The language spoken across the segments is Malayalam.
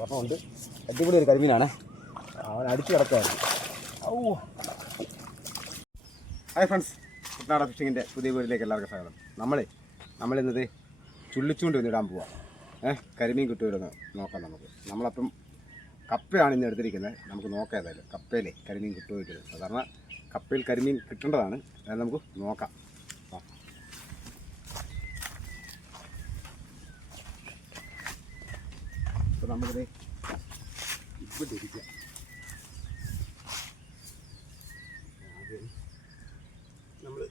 ഉണ്ട്. അടിപൊളി ഒരു കരിമീനാണ്. അവൻ അടിച്ചു കിടക്കുകയായിരുന്നു ഔ. ഹായ് ഫ്രണ്ട്സ് കുട്ടനാട ഫിഷിങ്ങിന്റെ പുതിയ വീട്ടിലേക്ക് എല്ലാവർക്കും സ്വാഗതം. നമ്മളെ നമ്മളിന്നത് ചുള്ളിച്ചുകൊണ്ട് വന്നിടാൻ പോവാം. ഏഹ് കരിമീൻ കിട്ടുമല്ലോ നോക്കാം നമുക്ക്. നമ്മളപ്പം കപ്പയാണ് ഇന്ന് എടുത്തിരിക്കുന്നത്. നമുക്ക് നോക്കാം ഏതായാലും. കപ്പയിലെ കരിമീൻ കിട്ടുമോ സാധാരണ കപ്പയിൽ കരിമീൻ കിട്ടേണ്ടതാണ്. അത് നമുക്ക് നോക്കാം വാ. അപ്പോൾ നമുക്കിത് ഇവിടെ ഇരിക്കാം. ആദ്യം നമ്മൾ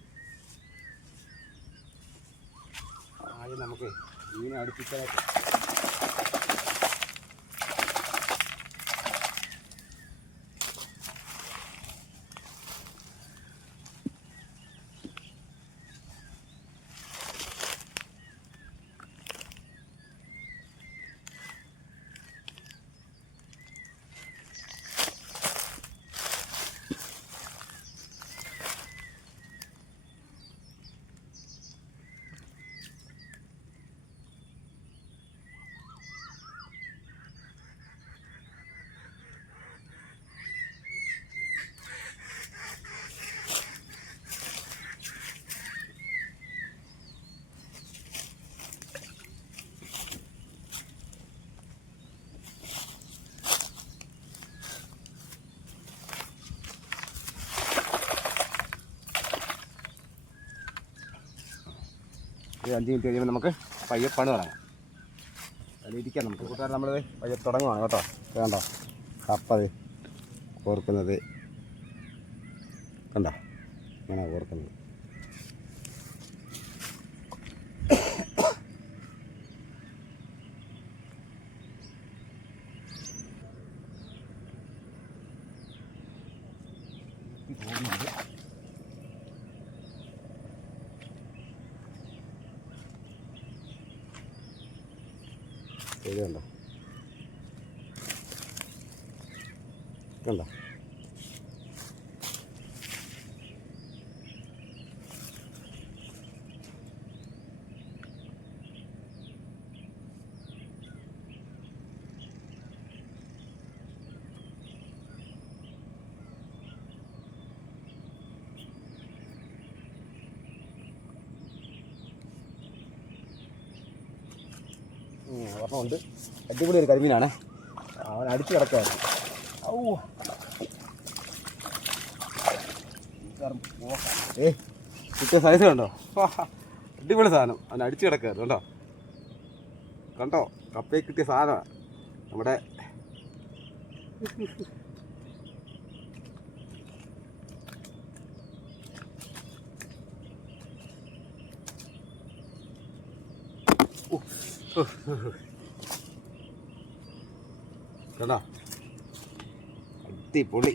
ആദ്യം നമുക്ക് മീനെ അടുപ്പിക്കാനായിട്ട് ഒരു അഞ്ച് മിനിറ്റ് കഴിയുമ്പോൾ നമുക്ക് പയ്യെ പണി തുടങ്ങാം. അതിൽ ഇരിക്കാം നമുക്ക്. കൂട്ടുകാർ നമ്മൾ പയ്യെ തുടങ്ങുവാണ് കേട്ടോ. വേണ്ട കപ്പത് കോർക്കുന്നത്. കണ്ടോ? അങ്ങനെ പോകുന്നുണ്ട് ഇത് കണ്ടോ? കണ്ടോ? ഉണ്ട് അടിപൊളി ഒരു കരിമീനാണ്. അവൻ അടിച്ചു കിടക്കുകയായിരുന്നു ഔ. ഏ കിട്ടിയ സൈസ് കണ്ടോ? അടിപൊളി സാധനം. അവൻ അടിച്ചു കിടക്കുകയായിരുന്നു കണ്ടോ? കണ്ടോ? കപ്പയിൽ കിട്ടിയ സാധനമാണ് നമ്മുടെ കണ്ടോ? അടിപൊളി.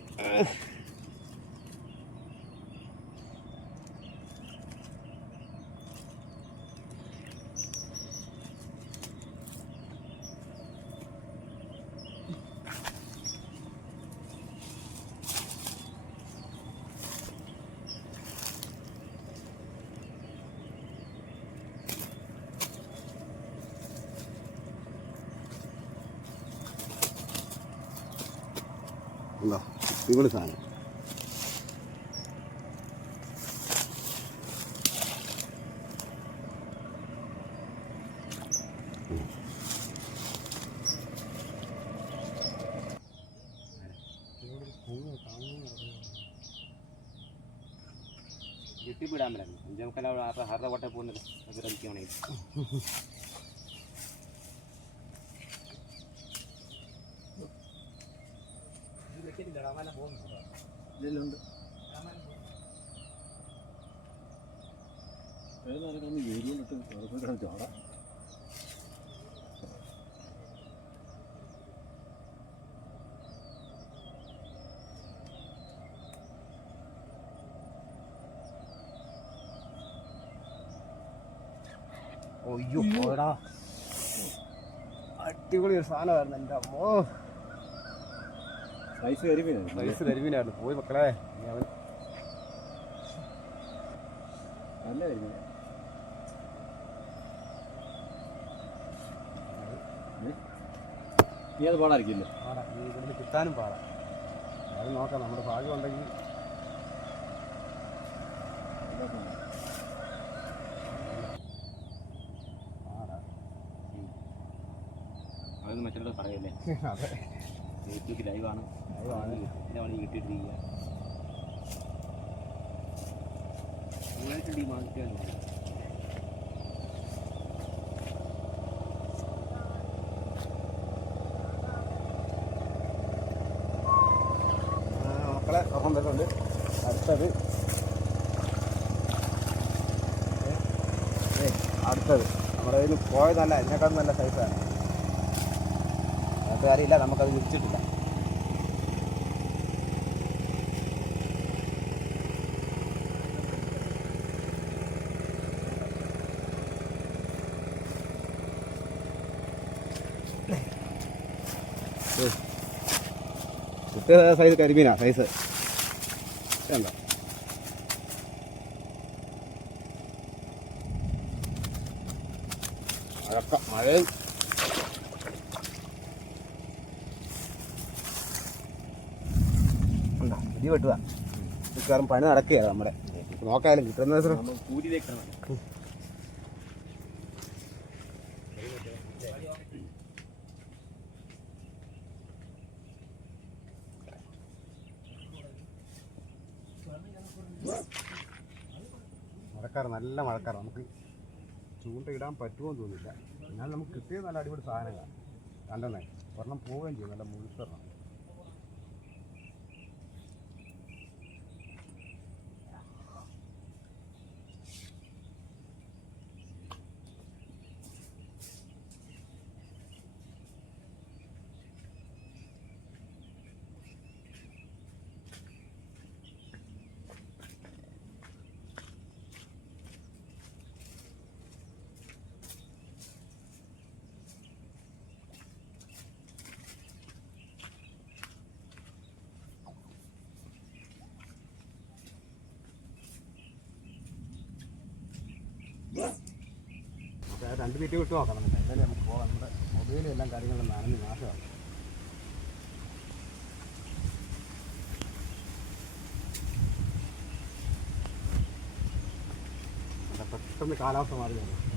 ഉണ്ടോ അടിപൊളി സാധനം ಬಿಟ್ಟಿಬಿಡಾಮ ಜಮಕಲ ಹರ್ದ ಹೊಟ್ಟೆ ಪೂರ್ಣ ಅದ್ರ ಅಂತೀವಣ ചോട? ഒയ്യോ പോടാ അടിപൊളി ഒരു സാധനമായിരുന്നു എന്റെ അമ്മോ. സൈസ് കരിമീനായിരുന്നു പോയി മക്കളെ. അവൻ നല്ല കരിമീന നീ അത് പാടായിരിക്കില്ല? പാടാം. ഈ ഇവിടുന്ന് കിട്ടാനും പാടാം. അത് നോക്കാം. നമ്മുടെ ഭാഗ്യം ഉണ്ടെങ്കിൽ അതൊന്നും മറ്റുള്ള പറയല്ലേ? അതെ. ഫേസ്ബുക്ക് ലൈവാണ് ലൈവാണ്. എന്നെ വേണമെങ്കിൽ കിട്ടിയിട്ടിരിക്കുക മാറ്റിയാണ് മക്കളെ ഒപ്പം അടുത്തത്. ഏ, അടുത്തത്. നമ്മുടെ കയ്യിൽ പോയതല്ല എന്നെക്കാളും നല്ല സൈസാണ് കാര്യമില്ല നമുക്കത് വിരിച്ചിട്ടില്ല കുട്ടിയുടെ സൈസ് കരിമീനാ സൈസ് മഴക്ക മഴയും ഇടി വെട്ടുക മിക്കവാറും പണി നടക്കുകയാണ് നമ്മുടെ. നോക്കായാലും കിട്ടുന്ന മഴക്കാർ നല്ല മഴക്കാറ്. നമുക്ക് ചൂണ്ടയിടാൻ പറ്റുമോ എന്ന് തോന്നില്ല എന്നാൽ നമുക്ക് കിട്ടിയത് നല്ല അടിപൊളി സാധനങ്ങളാണ്. കണ്ടെന്നേ ഒരെണ്ണം പോവുകയും ചെയ്യും നല്ല മുഴുത്തെണ്ണം രണ്ട് തീറ്റ വിട്ട് നോക്കണം എന്തായാലും നമുക്ക് പോകാം. നമ്മുടെ മൊബൈലും എല്ലാം കാര്യങ്ങളും നനഞ്ഞ് നാശമാണ് പെട്ടെന്ന് കാലാവസ്ഥ മാറി വരും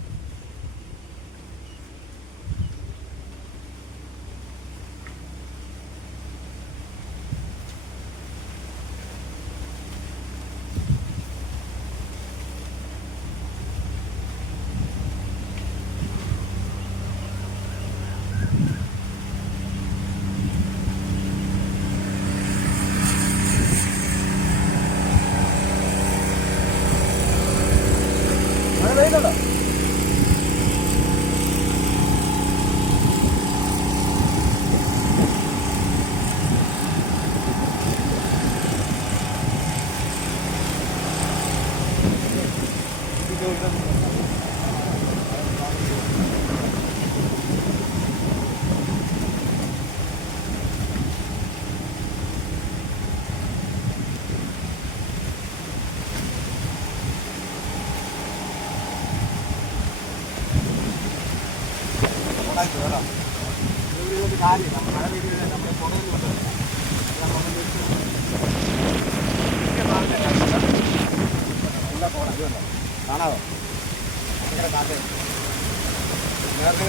ഇവിടെ ഒരു കാര്യം മഴ പെയ്യുന്നത് നമ്മുടെ പുറകിൽ വന്നത് കോട. പോണം ഇതുണ്ടോ കാണാവോ? ഭയങ്കര കാറ്റ്. നേരത്തെ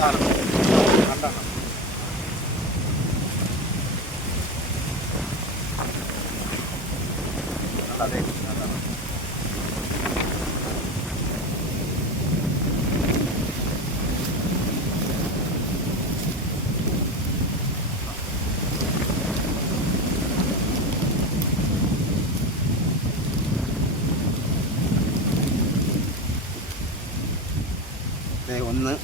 കാണാം കണ്ടെണ്ണം അതെ ഒന്ന്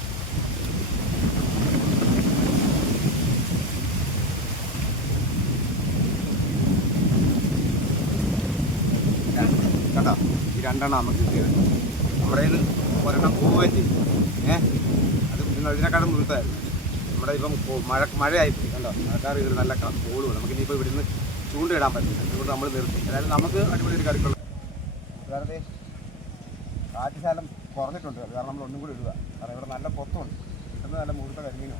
കണ്ടോ ഈ രണ്ടെണ്ണം നമുക്ക് കിട്ടിയത്. നമ്മുടെ കയ്യിൽ ഒരെണ്ണം പോവുകയും ഏഹ് അത് നിങ്ങൾ ഇതിനെക്കാളും മുഴുത്തായിരുന്നു. നമ്മുടെ ഇപ്പം മഴ മഴയായിപ്പോയി കണ്ടോ? മഴക്കാർ ഇതിൽ നല്ല കോളും നമുക്ക് ഇനിയിപ്പോൾ ഇവിടുന്ന് ചൂണ്ടയിടാൻ പറ്റില്ല അതുകൊണ്ട് നമ്മൾ നിർത്തി. അതായത് നമുക്ക് അടിപൊളി ഒരു കറിക്കുള്ള കാറ്റ് കാറ്റുശാലം കുറഞ്ഞിട്ടുണ്ട്. കാരണം നമ്മൾ ഒന്നും കൂടി ഇടുക. കാരണം ഇവിടെ നല്ല പൊത്തമുണ്ട്. കിട്ടുന്നത് നല്ല മുഴുത്ത കരിമീനോ.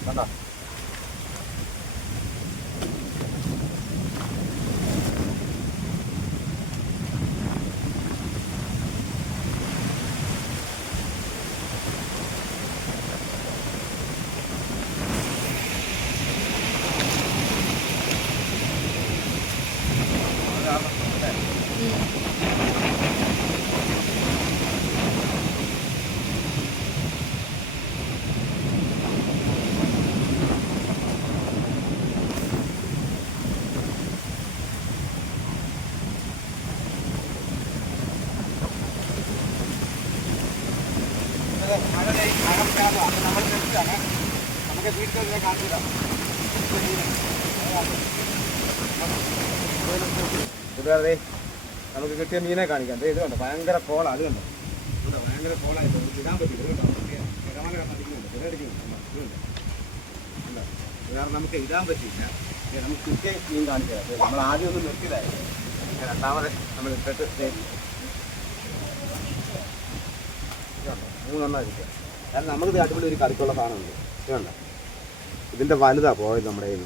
കണ്ടോ നമുക്ക് വീട്ടിൽ കാണിച്ചില്ല കൂട്ടുകാരെ നമുക്ക് കിട്ടിയ മീനെ കാണിക്കാം. ഇത് കണ്ടോ? ഭയങ്കര കോള അത് കണ്ടോ? കണ്ടോ ഭയങ്കര കോളായിട്ട് ഇടാൻ പറ്റില്ല. ഇത് കണ്ടോ? തിരമാല കണ്ടടിക്കുന്നുണ്ട് തിരടിക്കുന്നുണ്ട് ഇത് കണ്ടോ? കണ്ടോ? ഇത് കാരണം നമുക്ക് ഇടാൻ പറ്റില്ല നമുക്ക് കിട്ടിയ മീൻ കാണിക്കാം തരാം നമ്മൾ ആദ്യം ഒന്ന് നിർത്തിയതായിരുന്നു. രണ്ടാമത് നമ്മൾ ഇട്ടിട്ട്? മൂന്നെണ്ണം കിട്ടിയ കാരണം നമുക്ക് അടിപൊളി ഒരു കറിക്കുള്ള സാധനമുണ്ട്. ഇത് കണ്ടോ? ഇതിന്റെ വലുതാണ് പോയത് നമ്മുടെ കയ്യിൽ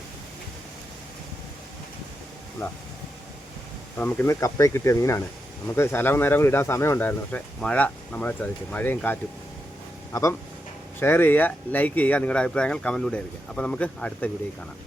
അല്ല നമുക്കിന്ന് കപ്പയിൽ കിട്ടിയ മീനാണ്. നമുക്ക് ശലവ് നേരം കൂടി ഇടാൻ സമയമുണ്ടായിരുന്നു. പക്ഷേ മഴ നമ്മളെ ചതിച്ചു. മഴയും കാറ്റും. അപ്പം ഷെയർ ചെയ്യുക ലൈക്ക് ചെയ്യുക നിങ്ങളുടെ അഭിപ്രായങ്ങൾ കമന്റിലൂടെ അറിയിക്കുക. അപ്പോൾ നമുക്ക് അടുത്ത വീഡിയോയിൽ കാണാം.